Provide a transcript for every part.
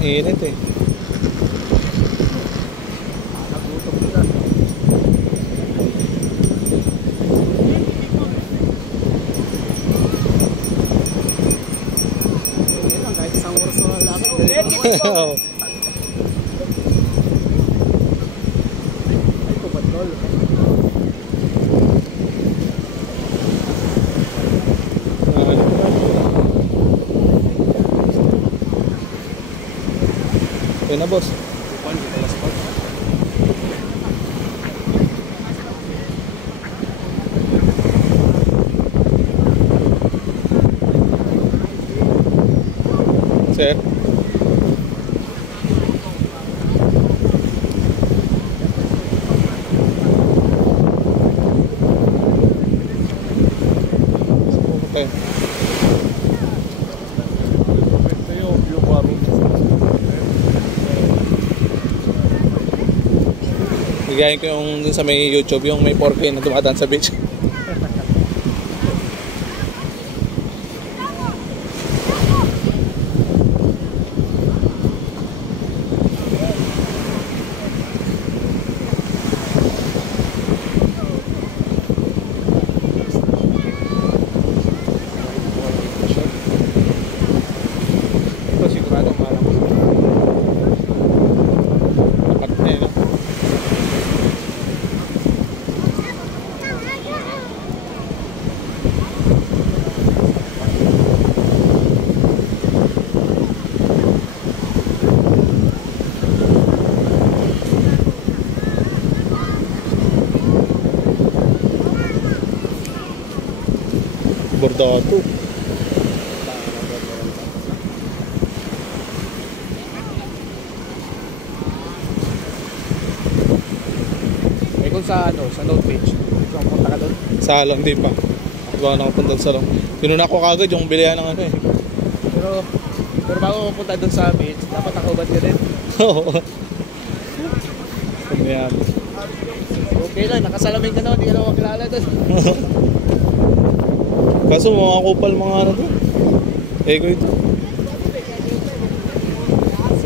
Init eh. Nagutom nila. Kahit isang oras na lakad. Ay, kumatrol. Okay na boss. Sir. Okay. Ito yung view kami. Bigayin ko yung dun sa may YouTube, yung may 4K na dumadaan sa beach. Ito sigurado malam ko. Tapat na yun. Bordado. Eh kung sa ano, sa North Beach, kung punta ka doon. Sa Along, di pa. Di ba ako nakapunta sa Along? Tinuna ko kagad yung bilihan ng ano eh. Pero bago pupunta doon sa beach, dapat nakaubat ka din. Oo. Kumayami. Okay lang, nakasalamin ka naman, hindi ka naman makilala doon. Kaso mga kupal mga ano doon. Ego ito.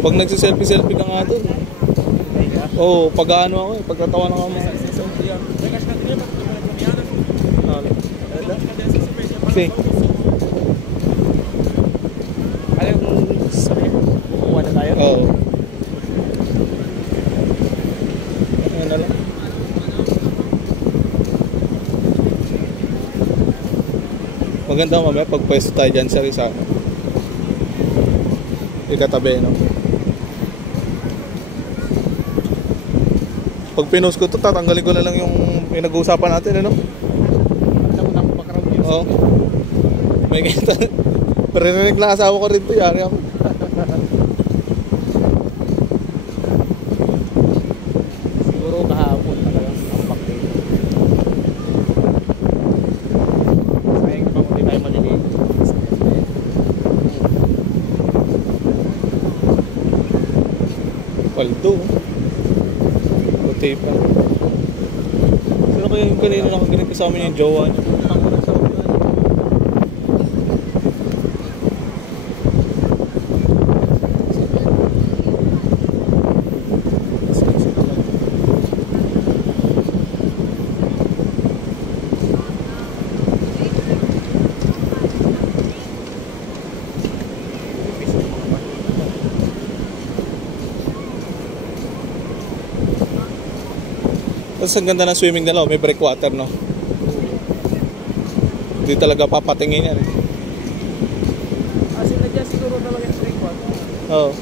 Pag nagsiselfie-selfie ka nga doon. Oo, pag-ano ako eh. Pagkatawa na ka mo. Okay. Alam mo, sabi, kukuha na tayo? Oo. Ano na lang. Maganda mamaya pag pwesto tayo dyan sa Rizal. Ikatabi, no? Pag pinost ko to, tatanggalin ko na lang yung pinag-uusapan natin, ano? Nakunan ko background music. Oo. May kita. Parinig na asawa ko rin to, yari ako. Siguro kahapon talagang ang bakit. Sayang pa kung di tayo maliliit. Paldo. Puti pa. Sino kaya yung kanina nakaginig ka sa amin yung jowa niya? Ang unang sa ulan. Tapos ang ganda ng swimming nila, may breakwater, no? Hindi talaga papatingin yan eh. Kasi nadya siguro talaga yung breakwater. Oo.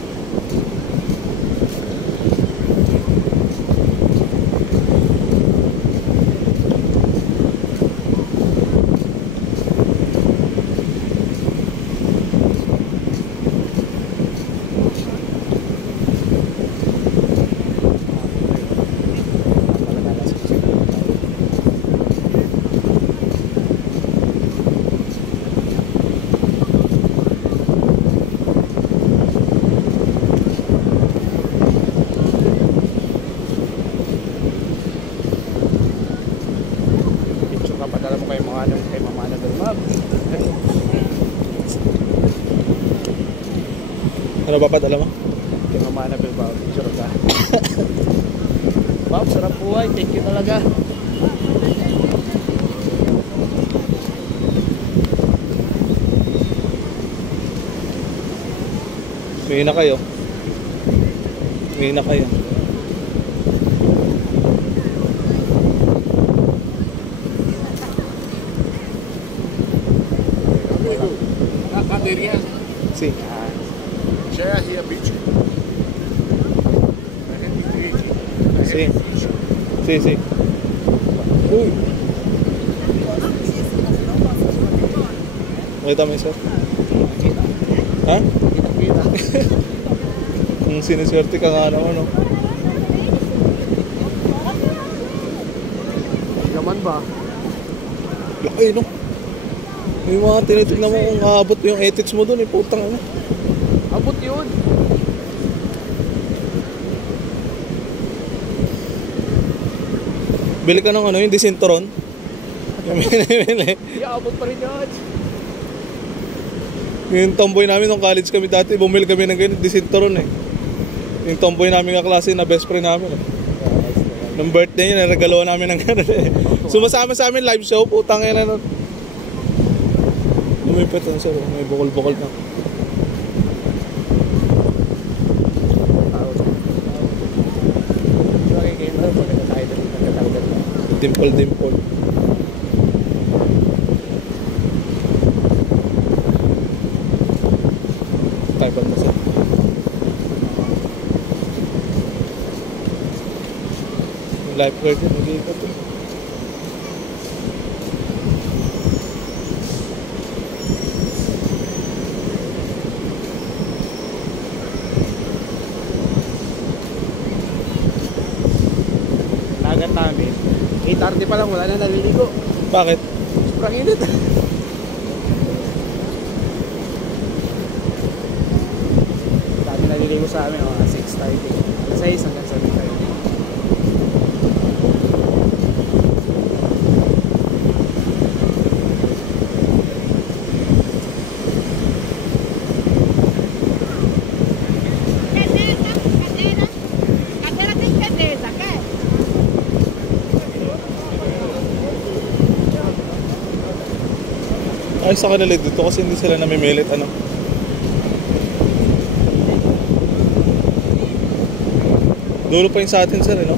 Ano ba, alam mo? Kaya mamana pa ba? Picture ka. Bob, sarap buhay. Thank you talaga. May na kayo. May na kayo. La cadeirinha. Si. C'è here beach. Si. Si, si. Uy. Nakita mo yung sir? Kita. Ha? Kita. Kung siniswerte ka nga naman, no? Gaman ba? Laki, no? Yung mga tinitignan mo kung aabot yung ethics mo dun, putang ano. Abot yun. Bili ka ng ano, yung disinturon. Abot pa rin yan. Yung tomboy namin nung college kami dati, bumili kami ng ganyan, disinturon eh. Yung tomboy namin nga klase na best friend namin eh. Nung birthday niya, naregalo namin ng gano'n eh. Sumasama sa amin live show, putang ina nun. Lumipit ang sir, may bukol-bukol na. Dimple-dimple. Tayo ba sir? Yung lifeguard yun, nag-iikat eh. Dagat namin. 8:30 pa lang, wala na naliligo. Bakit? Sobrang init. Dati naliligo sa amin, 6:30. 6 hanggang 7:30. Cadera tem certeza, quer? Ay sa kanila dito kasi hindi sila namimilit ano. Dulo pa yung sa atin sir eh, no?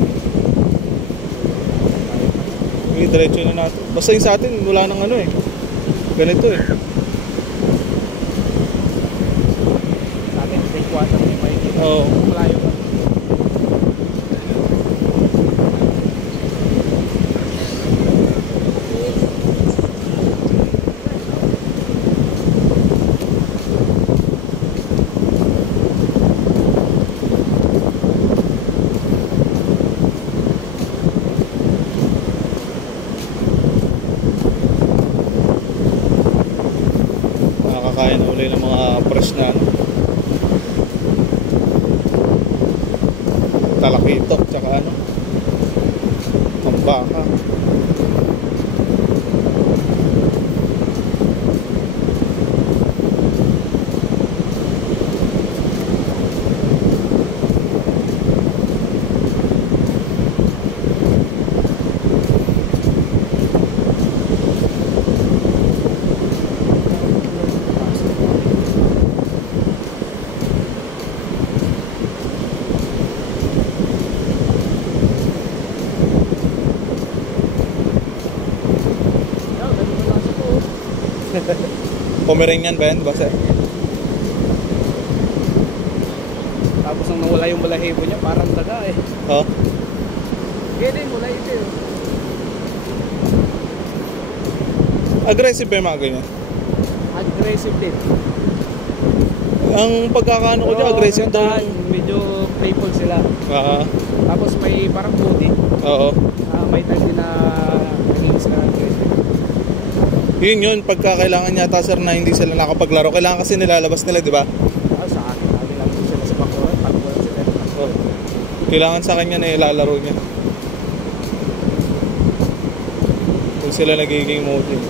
Okay, diretso na natin. Basta yung sa atin wala nang ano eh. Ganito eh. Sa atin, 3/4 may makikita. Oo. Malayo pa. Nakakain na uli ng mga fresh na ano. Talakitok tsaka ano. Tambaka. Pomeranian ba yan? Basta. Tapos nung nawala yung balahibo niya, parang daga eh. Oh. Kaya din, wala ito eh. Aggressive ba yung mga ganyan? Aggressive din. Ang pagkakaano ko dyan, aggressive daw. Medyo playful sila. Tapos may parang body. Oo. May time din na naging sila aggressive. Yun, pagka kailangan yata sir na hindi sila nakapaglaro, kailangan kasi nilalabas nila, di ba? Sa akin, lagi lang din sila sa bakuran. Pagkuhan sila. Oh. Kailangan sa kanya na ilalaro niya. Kung sila nagiging motive.